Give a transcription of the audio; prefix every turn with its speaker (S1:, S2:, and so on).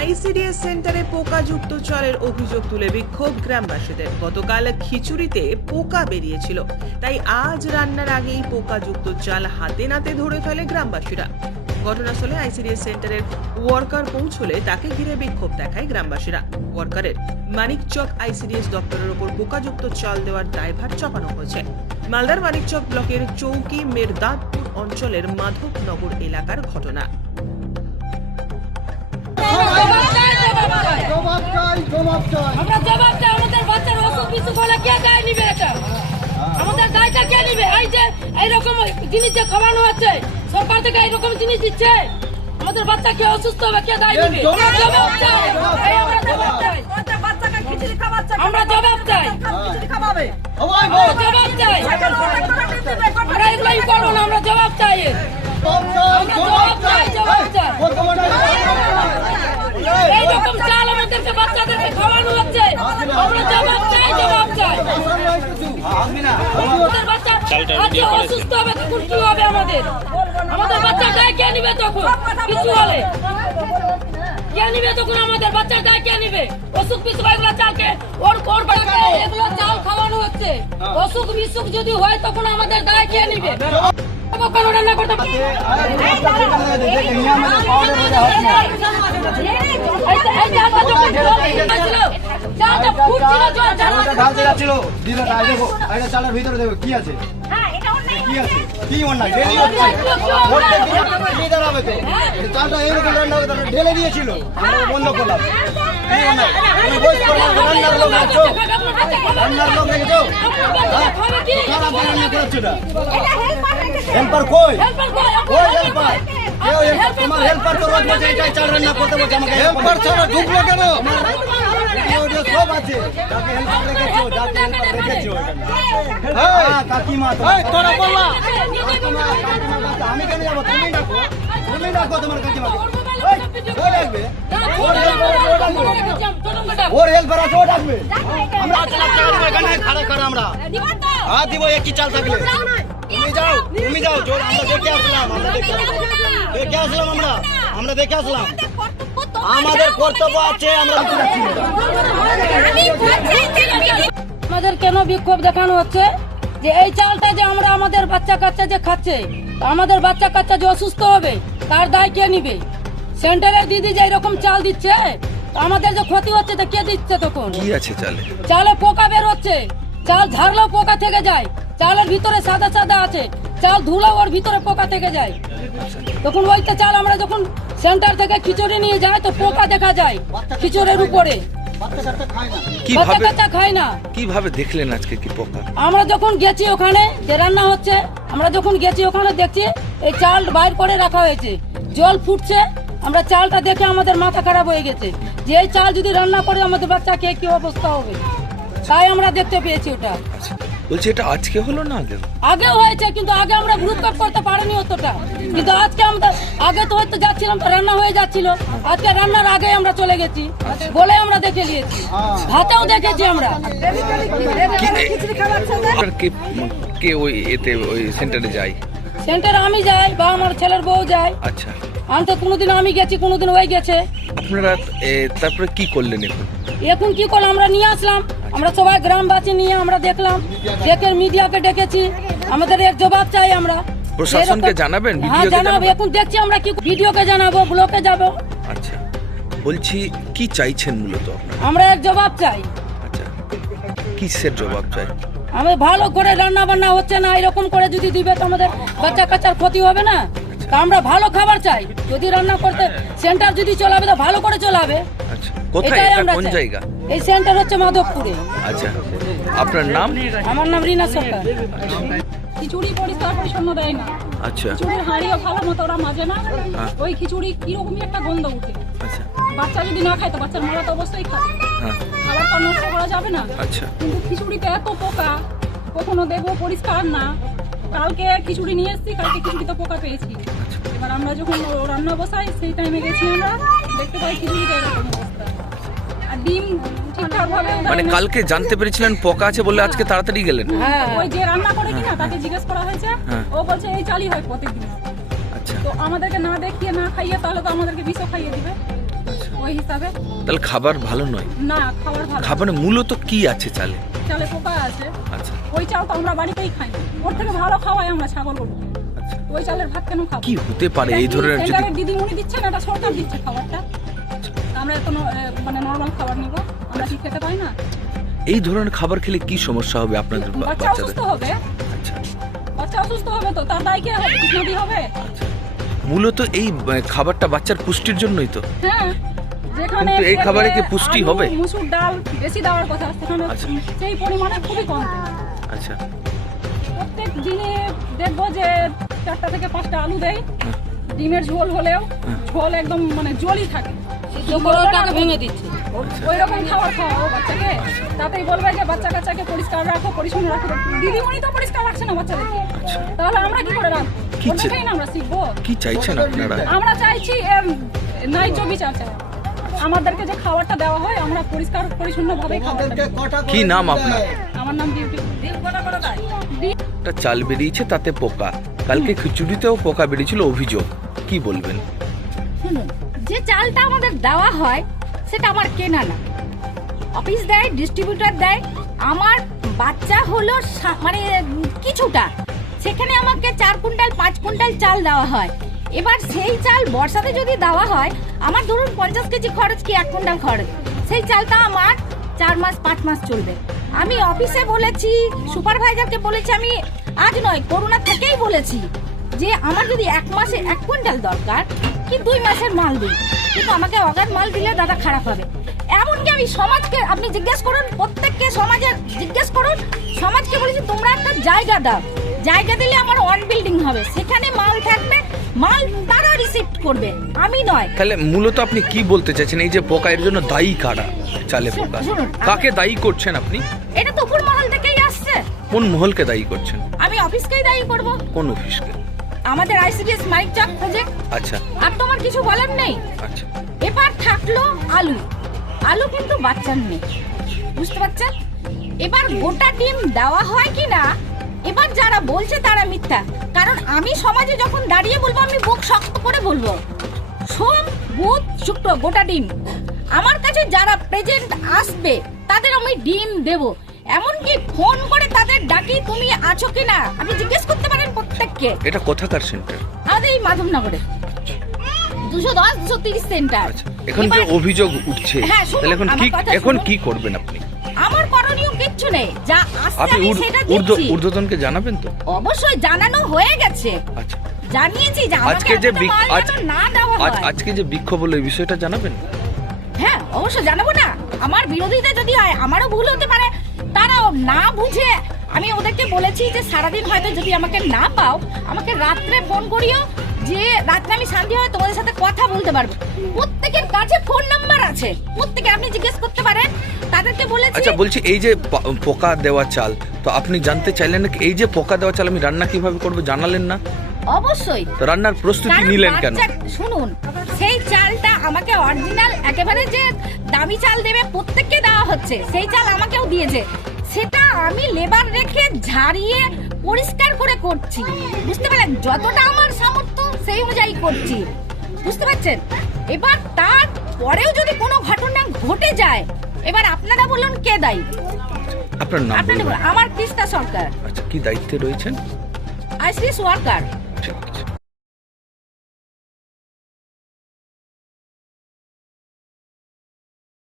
S1: ICDS সেন্টারে পোকাযুক্ত চালের অভিযোগ তুলে বিক্ষোভ গ্রামবাসীদের। গতকাল খিচুড়িতে পোকা বেরিয়েছিল। তাই আজ রান্নার আগেই পোকাযুক্ত চাল হাতে নাতে ধরে ফেলে গ্রামবাসীরা। ঘটনাস্থলে আইসিডিএস সেন্টারের ওয়ার্কার পৌঁছলে তাকে ঘিরে বিক্ষোভ দেখায় গ্রামবাসীরা। ওয়ার্কারের মানিকচক আইসিডিএস দপ্তরের ওপর পোকাযুক্ত চাল দেওয়ার দায়ভার চাপানো হয়েছে। মালদার মানিকচক ব্লকের চৌকি মেরদাদপুর অঞ্চলের মাধবনগর এলাকার ঘটনা।
S2: জবাব চাই জবাব চাই।
S3: আমরা জবাব চাই আমাদের বাচ্চার অসুখ বিসুখ হলে কে দায় নিবে এটা? আমাদের দায়টা কে নিবে? এই যে এইরকম জিনিস যে খাওয়ানো হচ্ছে সরকার থেকে এইরকম জিনিস দিচ্ছে আমাদের বাচ্চা কে অসুস্থ হবে? কে দায় নিবে? আমরা জবাব চাই এই আমরা জবাব চাই। আমরা জবাব চাই। আমরা জবাব চাই। আমরা এগুলোই করব না আমরা জবাব চাই এর।
S2: জবাব চাই জবাব চাই
S3: জবাব চাই, জবাব চাই। এইরকম চাল আমাদেরকে বাচ্চাদেরকে খাওয়ানো হচ্ছে। আমরা জবাব চাই জবাব চাই। আমাদের বাচ্চা আজকে অসুস্থ হবে তখন কি হবে আমাদের। আমাদের বাচ্চা গায়ে কে নিবে তখন? কিছু হলে কে নিবে তখন আমাদের? বাচ্চার গায়ে কে নিবে? অসুখ বিসুখ এগুলো চালকে ওর ওর এগুলো চাল খাওয়ানো হচ্ছে। অসুখ বিসুখ যদি হয় তখন আমাদের গায়ে কে নিবে?
S4: চালের ভিতরে দেখো কি আছে কি আছে কি অন্যায় দাঁড়াবে তো এটা চালটা এইরকম রান্না হবে তাহলে ঢেলে দিয়েছিল আমরা বন্ধ করলাম রান্নার লোক আছো রান্নার লোক দেখেছ? খারাপ রান্না করাচ্ছো না হেল্পার কই? ওই হেল্পার কেউ হেল্পার তোমার হেল্পার তো রোজ বলছে এটাই চাল রান্না করতে বলছে আমাকে হেল্পার ছাড়া ঢুকলো কেন? সব আছে। যাকে হেল্পার রেখেছো যাকে হেল্পার রেখেছো হ্যাঁ কাকিমা তোরা বললা। আমি কেন যাব? তুমি ডাকো। তুমি ডাকো তোমার কাকিমাকে। ডাকবে? ওর হেল্পার আছে ও ডাকবে। আমরা খাড়া খাড়া আমরা। হ্যাঁ দিব একই চাল থাকলে। তুমি যাও তুমি যাও জোর আমরা দেখে আসলাম আমরা দেখে দেখে আসলাম আমরা আমরা দেখে আসলাম। আমাদের কর্তব্য আছে আমরা
S3: আমাদের কেন বিক্ষোভ দেখানো হচ্ছে? যে এই চালটা যে আমরা আমাদের বাচ্চা কাচ্চা যে খাচ্ছে আমাদের বাচ্চা কাচ্চা যে অসুস্থ হবে তার দায় কে নিবে? সেন্টারের দিদি যে এরকম চাল দিচ্ছে আমাদের যে ক্ষতি হচ্ছে তা কে দিচ্ছে তখন?
S5: কি আছে চালে?
S3: চালে পোকা বের হচ্ছে চাল ঝাড়লেও পোকা থেকে যায় চালের ভিতরে সাদা সাদা আছে। চাল ধুলেও ওর ভিতরে পোকা থেকে যায়। তখন ওইটা চাল আমরা যখন সেন্টার থেকে খিচুড়ি নিয়ে যাই তো পোকা দেখা যায় খিচুড়ির উপরে। বাচ্চা
S5: কীভাবে
S3: কাচ্চা না।
S5: কীভাবে দেখলেন আজকে কি পোকা?
S3: আমরা যখন গেছি ওখানে যে রান্না হচ্ছে আমরা যখন গেছি ওখানে দেখছি এই চাল বাইর করে রাখা হয়েছে। জল ফুটছে আমরা চালটা দেখে আমাদের মাথা খারাপ হয়ে গেছে। যে এই চাল যদি রান্না করে আমাদের বাচ্চাকে কি অবস্থা হবে? তাই আমরা দেখতে পেয়েছি ওটা।
S5: আচ্ছা। বলছি এটা আজকে হলো না আগে
S3: আগেও হয়েছে কিন্তু আগে আমরা গ্রুপ কাপ করতে পারিনি অতটা। কিন্তু আজকে আমরা আগে তো হয়তো যাচ্ছিলাম তো রান্না হয়ে যাচ্ছিল। আজকে রান্নার আগে আমরা চলে গেছি বলে আমরা দেখে নিয়েছি। হাতেও দেখেছি আমরা।
S5: কে ওই এতে ওই সেন্টারে যায়?
S3: সেন্টারে আমি যাই বা আমার ছেলের বউ যায়।
S5: আচ্ছা।
S3: আমি তো কোনোদিন আমি গেছি কোনোদিন ওই গেছে।
S5: আপনারা তারপরে কি করলেন এখন?
S3: এখন কি করলাম? আমরা নিয়ে আসলাম। আমরা সবাই গ্রামবাসী নিয়ে আমরা দেখলাম। দেখে মিডিয়াকে ডেকেছি। আমাদের এর জবাব চাই আমরা।
S5: প্রশাসনকে জানাবেন?
S3: হ্যাঁ জানাব। এখন দেখছি আমরা কি ভিডিওকে জানাব ব্লকে যাব।
S5: আচ্ছা। বলছি কি চাইছেন মূলত
S3: আমরা এর জবাব চাই।
S5: আচ্ছা। কিসের জবাব চাই?
S3: আমি ভালো করে রান্না বান্না হচ্ছে না এরকম করে যদি দিবে তো আমাদের বাচ্চা কাচ্চার ক্ষতি হবে না? তা আমরা ভালো খাবার চাই। যদি রান্না করতে সেন্টার যদি চলাবে তো ভালো করে চলাবে।
S5: আচ্ছা কোথায়?
S3: এটাই
S5: এটা
S3: আমরা
S5: কোন
S3: চাই।
S5: জায়গা?
S3: এই সেন্টার হচ্ছে মাধবপুরে।
S5: আচ্ছা আপনার নাম?
S3: আমার নাম রিনা সরকার।
S6: খিচুড়ি পরিষ্কার পরিচ্ছন্ন দেয় না।
S5: আচ্ছা।
S6: খিচুড়ির হাঁড়িও ভালো মতো ওরা মাজে না।
S5: হ্যাঁ।
S6: ওই খিচুড়ি কিরকমই একটা গন্ধ উঠে
S5: আচ্ছা।
S6: বাচ্চা যদি না খায় তো বাচ্চার মারা তো অবশ্যই খাবে
S5: হ্যাঁ।
S6: খাবার তো আর নষ্ট করা যাবে না।
S5: আচ্ছা।
S6: কিন্তু খিচুড়িতে এত পোকা কখনো দেখব পরিষ্কার না। কালকে খিচুড়ি নিয়ে এসেছি কালকে খিচুড়িতে পোকা পেয়েছি। এবার আমরা যখন রান্না বসাই সেই টাইমে গেছি আমরা দেখতে পাই খিচুড়িতে এরকম অবস্থা। আর ডিম
S5: মানে কালকে জানতে পেরেছিলেন পোকা আছে বলে আজকে তাড়াতাড়ি গেলেন?
S3: হ্যাঁ।
S6: ওই যে রান্না করে কিনা তাকে জিজ্ঞেস করা হয়েছে।
S5: হ্যাঁ।
S6: ও বলছে এই চালই হয় প্রত্যেকদিন
S5: আচ্ছা।
S6: তো আমাদেরকে না দেখিয়ে না খাইয়ে তাহলে তো আমাদেরকে বিষও খাইয়ে দিবে। ওই ওই হিসাবে।
S5: তাহলে খাবার ভালো নয়?
S6: না খাবার ভালো
S5: খাবারে মূলত কি আছে চালে?
S6: চালে পোকা আছে।
S5: আচ্ছা।
S6: ওই চাল তো আমরা বাড়িতেই খাই। ওর থেকে ভালো খাওয়াই আমরা ছাগল গরু
S5: আচ্ছা
S6: ওই চালের ভাত কেন খাব?
S5: কি হতে পারে এই ধরনের যদি
S6: সেন্টারের দিদিমণি দিচ্ছে না এটা সরকার দিচ্ছে খাবারটা। আমরা মানে নর্মাল খাবার নিব। আমরা কি খেতে পাই না?
S5: এই ধরনের খাবার খেলে কি সমস্যা হবে আপনাদের
S6: বাচ্চা অসুস্থ হবে।
S5: আচ্ছা।
S6: বাচ্চা অসুস্থ হবে তো তার দায় কে হবে? কৃষ্ণদি হবে।
S5: আচ্ছা। মূলত এই খাবারটা বাচ্চার পুষ্টির জন্যই তো।
S6: হ্যাঁ। যেখানে
S5: এই খাবারে কি পুষ্টি হবে?
S6: মুসুর ডাল বেশি দেওয়ার কথা সেখানে
S5: আচ্ছা।
S6: সেই পরিমাণে খুবই কম।
S5: আচ্ছা।
S6: দেখব যে চারটা থেকে পাঁচটা আলু দেয় ডিমের ঝোল হলেও ঝোল একদম মানে জলই থাকে।
S3: ভেঙে দিচ্ছে।
S6: ওই রকম খাবার খাওয়াও বাচ্চাকে। তাতেই বলবে যে বাচ্চা কাচ্চাকে পরিষ্কার রাখো পরিচ্ছন্ন রাখো। দিদিমণি তো পরিষ্কার রাখছে না বাচ্চাদেরকে।
S5: আচ্ছা।
S6: তাহলে আমরা কি করে রাখব? না আমরা শিখব?
S5: কি চাইছেন আপনারা?
S6: আমরা চাইছি এর ন্যায্য বিচার চাই। আমাদেরকে যে খাবারটা দেওয়া হয় আমরা পরিষ্কার পরিচ্ছন্ন ভাবে
S5: কি নাম আপনার?
S6: আমার নাম বিউটি।
S5: একটা চাল বেরিয়েছে তাতে পোকা। কালকে খিচুড়িতেও পোকা বেরিয়েছিল অভিযোগ। কি বলবেন?
S7: শুনুন যে চালটা আমাদের দেওয়া হয় সেটা আমার কেনা না। অফিস দেয় ডিস্ট্রিবিউটর দেয় আমার বাচ্চা হলো মানে কিছুটা। সেখানে আমাকে চার কুইন্টাল পাঁচ কুইন্টাল চাল দেওয়া হয়। এবার সেই চাল বর্ষাতে যদি দেওয়া হয় আমার ধরুন পঞ্চাশ কেজি খরচ কি এক কুইন্টাল খরচ? সেই চালটা আমার চার মাস পাঁচ মাস চলবে। আমি অফিসে বলেছি, সুপারভাইজারকে বলেছি, আমি আজ নয়, করোনা থেকেই বলেছি যে আমার যদি এক মাসে এক কুইন্টাল দরকার, কি দুই মাসের মাল দিই? কিন্তু আমাকে অগাধ মাল দিলে দাদা খারাপ হবে। এমনকি আমি সমাজকে, আপনি জিজ্ঞেস করুন, প্রত্যেককে সমাজের জিজ্ঞেস করুন, সমাজকে বলেছি, তোমরা একটা জায়গা দাও। জায়গা দিলে আমার অন বিল্ডিং হবে। সেখানে মাল থাকবে মাল তারা রিসিভ করবে। আমি নয়।
S5: তাহলে মূলত আপনি কি বলতে চাইছেন? এই যে পোকা এর জন্য দায়ী কারা? চালে পোকা।
S7: শুনুন,
S5: কাকে দায়ী করছেন আপনি?
S7: এটা তো উপর মহল থেকেই আসছে।
S5: কোন মহলকে দায়ী করছেন?
S7: আমি অফিসকেই দায়ী করব।
S5: কোন অফিসকে?
S7: আমাদের আইসিডিএস মাইক চক প্রজেক্ট
S5: আচ্ছা।
S7: আর তোমার কিছু বলার নেই?
S5: আচ্ছা।
S7: এবার থাকল আলু। আলু কিন্তু বাচ্চার নেই বুঝতে পারছেন? এবার গোটা ডিম দেওয়া হয় কি না এবার যারা বলছে তারা মিথ্যা। কারণ আমি সমাজে যখন দাঁড়িয়ে বলব আমি বুক শক্ত করে বলব। সোম বুধ শুক্র গোটা ডিম আমার কাছে যারা প্রেজেন্ট আসবে তাদের আমি ডিম দেব। এমনকি ফোন করে তাদের ডাকি তুমি আছো কিনা? আপনি জিজ্ঞেস করতে পারেন প্রত্যেককে।
S5: এটা কোথাকার সেন্টার
S7: আমাদের এই মাধবনগরে। দুশো দশ দুশো তিরিশ সেন্টার
S5: আচ্ছা এখন যে অভিযোগ উঠছে
S7: হ্যাঁ,
S5: তাহলে এখন কি এখন কি করবেন আপনি?
S7: কিচ্ছু নেই যা আসছে
S5: আপনি
S7: আমি সেটা দিচ্ছি
S5: ঊর্ধ্বতনকে জানাবেন তো?
S7: অবশ্যই জানানো হয়ে গেছে।
S5: আচ্ছা।
S7: জানিয়েছি যে
S5: আজকে যে
S7: না দেওয়া হয়।
S5: আজকে যে বিক্ষোভ হলো এই বিষয়টা জানাবেন?
S7: হ্যাঁ অবশ্যই জানাব না। আমার বিরোধিতা যদি হয় আমারও ভুল হতে পারে। তারাও না বুঝে আমি ওদেরকে বলেছি যে সারাদিন হয়তো যদি আমাকে না পাও আমাকে রাত্রে ফোন করিও। যে রাত্রে আমি শান্তি হয় তোমাদের সাথে কথা বলতে পারব। প্রত্যেকের কাছে ফোন নাম্বার আছে। প্রত্যেকের আপনি জিজ্ঞেস করতে পারেন। তাদেরকে বলেছি
S5: আচ্ছা বলছি এই যে পোকা দেওয়া চাল তো আপনি জানতে চাইলেন না এই যে পোকা দেওয়া চাল আমি রান্না কীভাবে করব জানালেন না?
S7: অবশ্যই।
S5: রান্নার প্রস্তুতি নিলেন কেন?
S7: শুনুন সেই চালটা আমাকে অরিজিনাল একেবারে যে দামি চাল দেবে প্রত্যেককে দেওয়া হচ্ছে। সেই চাল আমাকেও দিয়েছে। সেটা আমি লেবার রেখে ঝাড়িয়ে পরিষ্কার করে করছি। বুঝতে পারলেন যতটা আমার সামর্থ্য সেই অনুযায়ী করছি। বুঝতে পারছেন? এবার তার পরেও যদি কোনো ঘটনা ঘটে যায় এবার আপনারা বলুন কে দায়ী?
S5: আপনার নাম
S7: আপনারা আমার কৃষ্ণা সরকার।
S5: আচ্ছা কি দায়িত্বে রয়েছেন?
S7: ICS worker.
S5: আছে